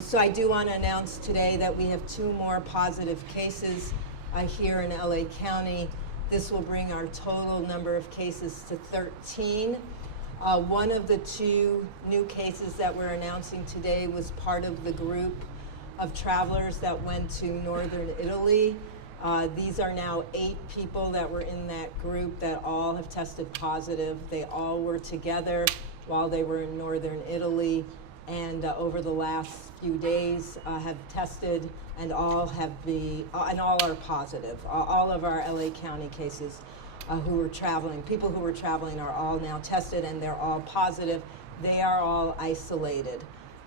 So I do want to announce today that we have 2 more positive cases here in LA County. This will bring our total number of cases to 13. One of the 2 new cases that we're announcing today was part of the group of travelers that went to northern Italy. These are now 8 people that were in that group that all have tested positive. They all were together while they were in northern Italy, and over the last few days have tested, and all are positive. All of our LA County cases who were traveling, people who were traveling, are all now tested, and they're all positive. They are all isolated.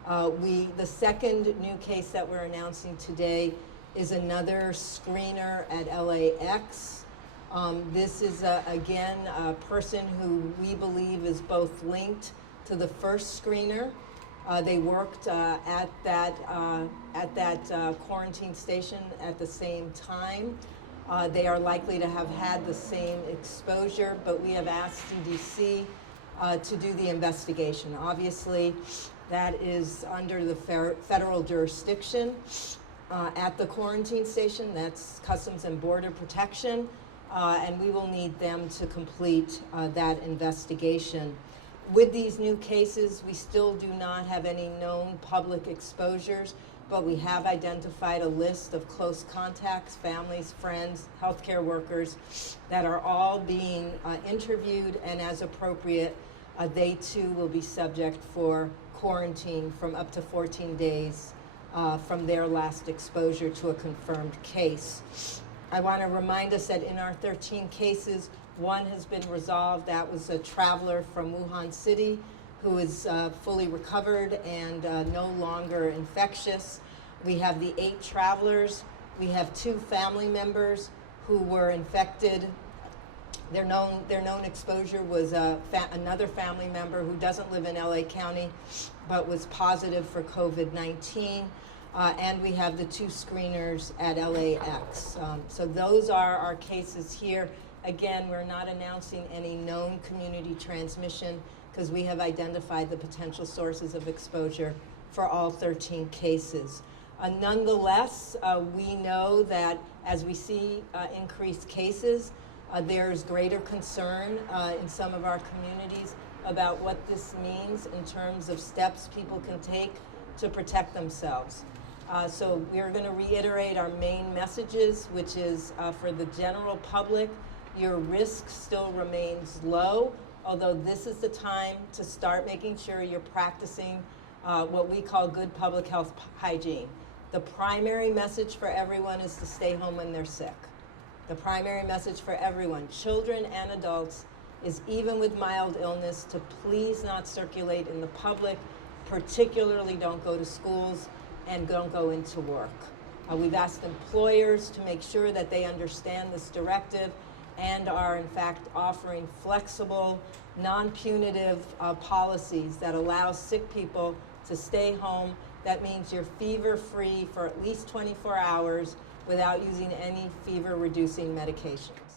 The second new case that we're announcing today is another screener at LAX. This is again a person who we believe is both linked to the first screener. They worked at that quarantine station at the same time. They are likely to have had the same exposure, but we have asked CDC to do the investigation. Obviously, that is under the federal jurisdiction at the quarantine station. That's Customs and Border Protection, and we will need them to complete that investigation. With these new cases, we still do not have any known public exposures, but we have identified a list of close contacts, families, friends, healthcare workers that are all being interviewed, and as appropriate, they too will be subject for quarantine from up to 14 days from their last exposure to a confirmed case. I want to remind us that in our 13 cases, 1 has been resolved. That was a traveler from Wuhan City who is fully recovered and no longer infectious. We have the 8 travelers. We have 2 family members who were infected. Their known exposure was another family member who doesn't live in LA County but was positive for COVID-19. And we have the 2 screeners at LAX. So those are our cases here. Again, we're not announcing any known community transmission because we have identified the potential sources of exposure for all 13 cases. Nonetheless, we know that as we see increased cases, there's greater concern in some of our communities about what this means in terms of steps people can take to protect themselves. So we're going to reiterate our main messages, which is for the general public, your risk still remains low, although this is the time to start making sure you're practicing what we call good public health hygiene. The primary message for everyone is to stay home when they're sick. The primary message for everyone, children and adults, is even with mild illness to please not circulate in the public, particularly don't go to schools and don't go into work. We've asked employers to make sure that they understand this directive and are in fact offering flexible, non-punitive policies that allow sick people to stay home. That means you're fever-free for at least 24 hours without using any fever-reducing medications.